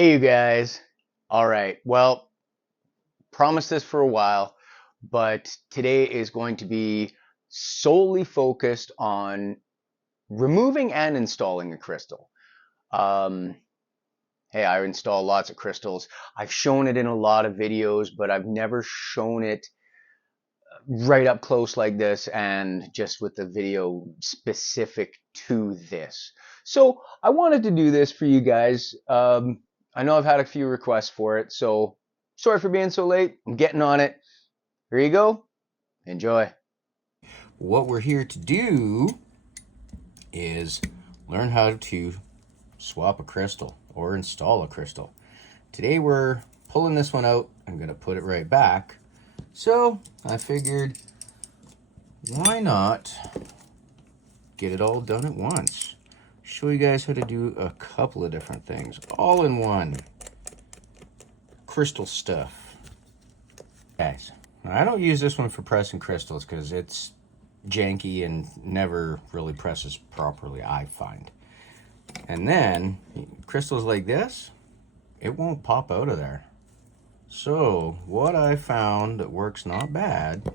Hey, you guys. All right. Well, promised this for a while, but today is going to be solely focused on removing and installing a crystal. Um, hey, I install lots of crystals. I've shown it in a lot of videos, but I've never shown it right up close like this and just with the video specific to this. So I wanted to do this for you guys. I know I've had a few requests for it, so sorry for being so late. I'm getting on it. Here you go. Enjoy. What we're here to do is learn how to swap a crystal or install a crystal. Today we're pulling this one out. I'm going to put it right back. So I figured, why not get it all done at once? Show you guys how to do a couple of different things all in one. Crystal stuff. Guys, I don't use this one for pressing crystals because it's janky and never really presses properly, I find. And then crystals like this, it won't pop out of there. So what I found that works not bad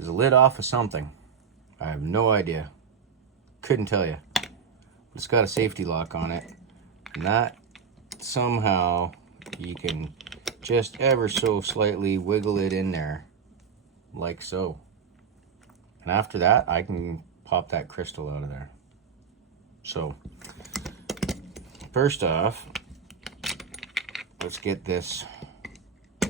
is a lid off of something. I have no idea. Couldn't tell you. But it's got a safety lock on it. And that somehow you can just ever so slightly wiggle it in there. Like so. And after that, I can pop that crystal out of there. So, first off, let's get this. I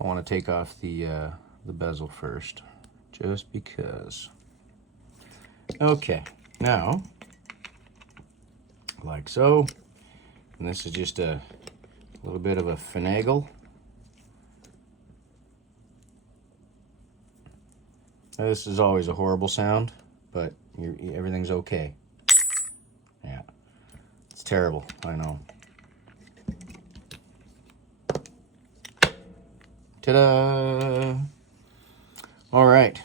want to take off the bezel first, just because. Okay, now, like so, and this is just a little bit of a finagle. Now, this is always a horrible sound, but everything's okay. Yeah, it's terrible, I know. Ta-da! All right.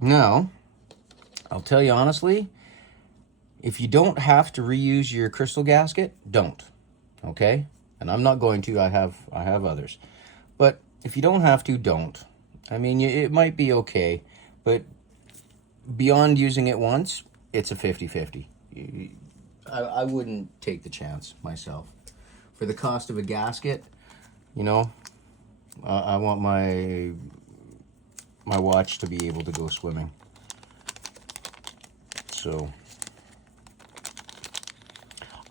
Now, I'll tell you honestly, if you don't have to reuse your crystal gasket, don't. Okay? And I'm not going to. I have others. But if you don't have to, don't. I mean, it might be okay, but beyond using it once, it's a 50-50. I wouldn't take the chance myself. For the cost of a gasket, you know, I want my watch to be able to go swimming. So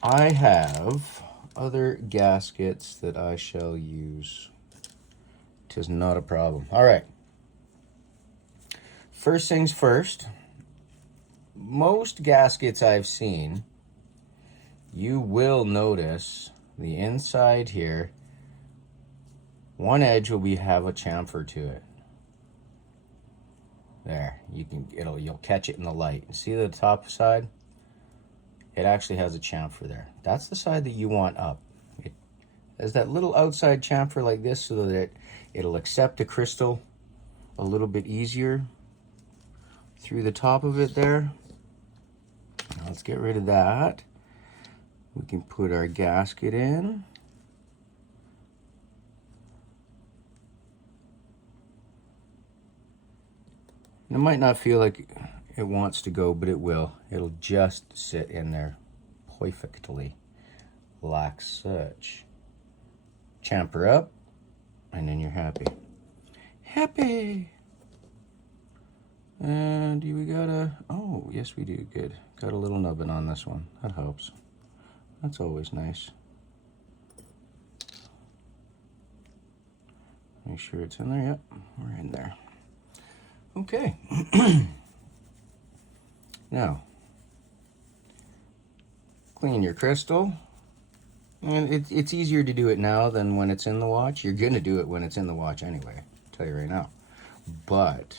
I have other gaskets that I shall use. 'Tis not a problem. All right. First things first. Most gaskets I've seen, you will notice the inside here. One edge will have a chamfer to it. There, you'll catch it in the light. See the top side? It actually has a chamfer there. That's the side that you want up. It has that little outside chamfer like this so that it'll accept the crystal a little bit easier through the top of it there. Now let's get rid of that. We can put our gasket in. It might not feel like it wants to go, but it will. It'll just sit in there perfectly, like such. Chamfer up, and then you're happy. Happy! And do we got a... Oh, yes we do. Good. Got a little nubbin on this one. That helps. That's always nice. Make sure it's in there. Yep, we're in there. Okay. Now, clean your crystal. And it's easier to do it now than when it's in the watch. You're going to do it when it's in the watch anyway. I'll tell you right now. But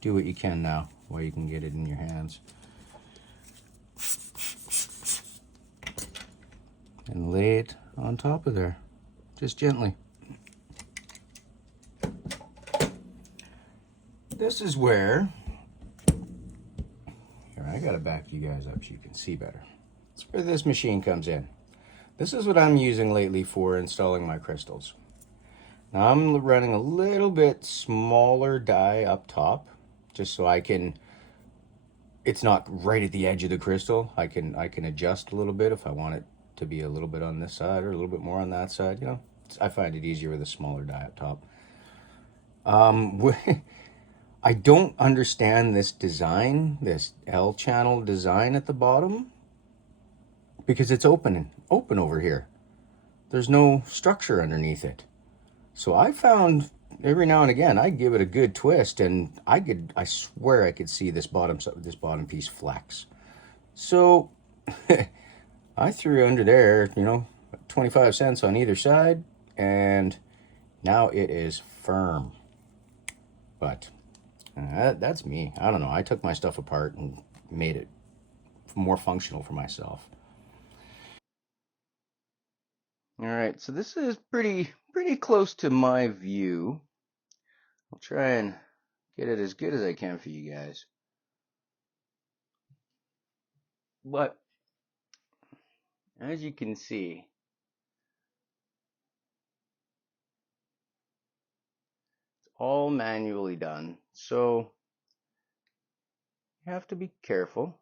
do what you can now while you can get it in your hands. And lay it on top of there. Just gently. This is where, here I gotta back you guys up so you can see better. That's where this machine comes in. This is what I'm using lately for installing my crystals. Now I'm running a little bit smaller die up top, just so I can, it's not right at the edge of the crystal. I can adjust a little bit if I want it to be a little bit on this side or a little bit more on that side. You know, I find it easier with a smaller die up top. I don't understand this design, this L channel design at the bottom, because it's open over here. There's no structure underneath it. So I found every now and again I give it a good twist, and I swear I could see this bottom piece flex. So I threw under there, 25 cents on either side, and now it is firm. But that's me. I don't know. I took my stuff apart and made it more functional for myself. All right, so this is pretty close to my view. I'll try and get it as good as I can for you guys. But as you can see, it's all manually done. So you have to be careful.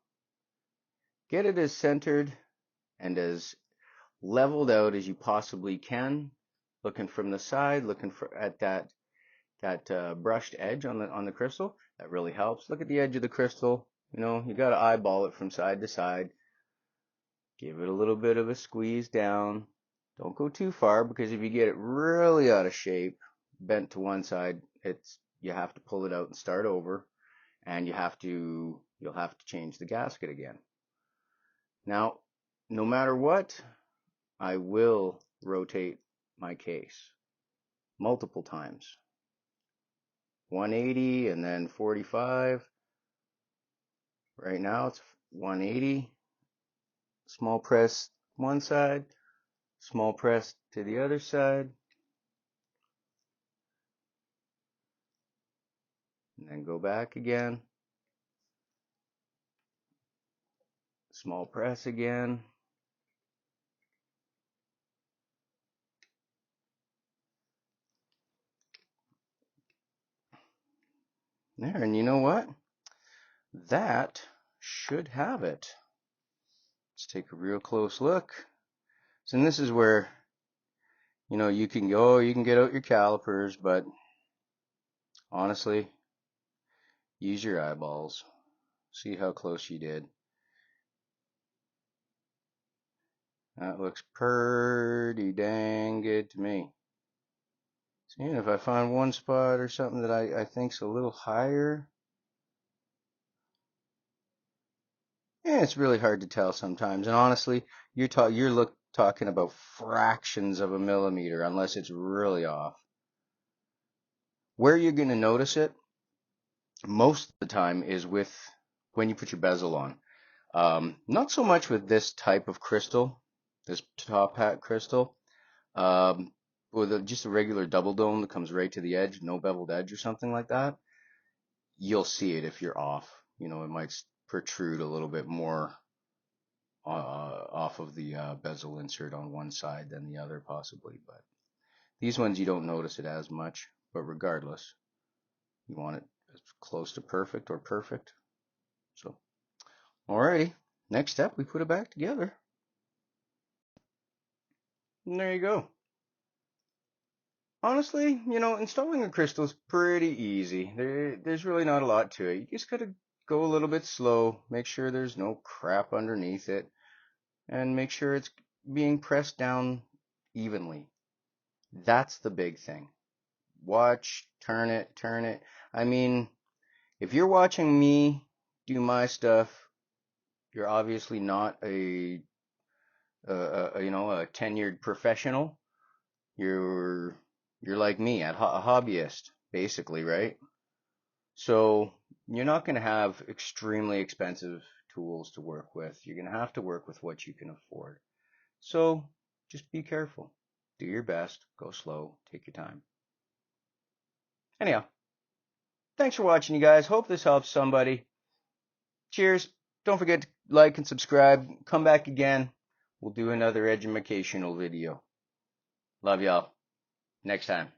Get it as centered and as leveled out as you possibly can. Looking from the side, looking at that brushed edge on the crystal. That really helps. Look at the edge of the crystal. You got to eyeball it from side to side. Give it a little bit of a squeeze down. Don't go too far, because if you get it really out of shape, bent to one side, you have to pull it out and start over, and you'll have to change the gasket again. Now, no matter what, I will rotate my case multiple times. 180 and then 45. Right now it's 180. Small press one side, small press to the other side, and then go back again. Small press again. There, and you know what? That should have it. Let's take a real close look. So this is where, you can get out your calipers, but honestly, use your eyeballs. See how close you did. That looks pretty dang good to me. So if I find one spot or something that I think's a little higher, it's really hard to tell sometimes. And honestly, you're talking about fractions of a millimeter, unless it's really off. Where you're going to notice it most of the time is when you put your bezel on. Not so much with this type of crystal, this top hat crystal. With just a regular double dome that comes right to the edge, no beveled edge or something like that, you'll see it if you're off. It might protrude a little bit more off of the bezel insert on one side than the other, possibly. But these ones you don't notice it as much. But regardless, you want it as close to perfect or perfect. So, alrighty. Next step, we put it back together. And there you go. Honestly, installing a crystal is pretty easy. There's really not a lot to it. You just gotta go a little bit slow, make sure there's no crap underneath it, and make sure it's being pressed down evenly. That's the big thing. Watch, turn it. I mean, if you're watching me do my stuff, you're obviously not a tenured professional. You're like me, a hobbyist, basically, right? So you're not going to have extremely expensive tools to work with. You're going to have to work with what you can afford. So just be careful. Do your best. Go slow. Take your time. Anyhow, thanks for watching, you guys. Hope this helps somebody. Cheers. Don't forget to like and subscribe. Come back again. We'll do another educational video. Love y'all. Next time.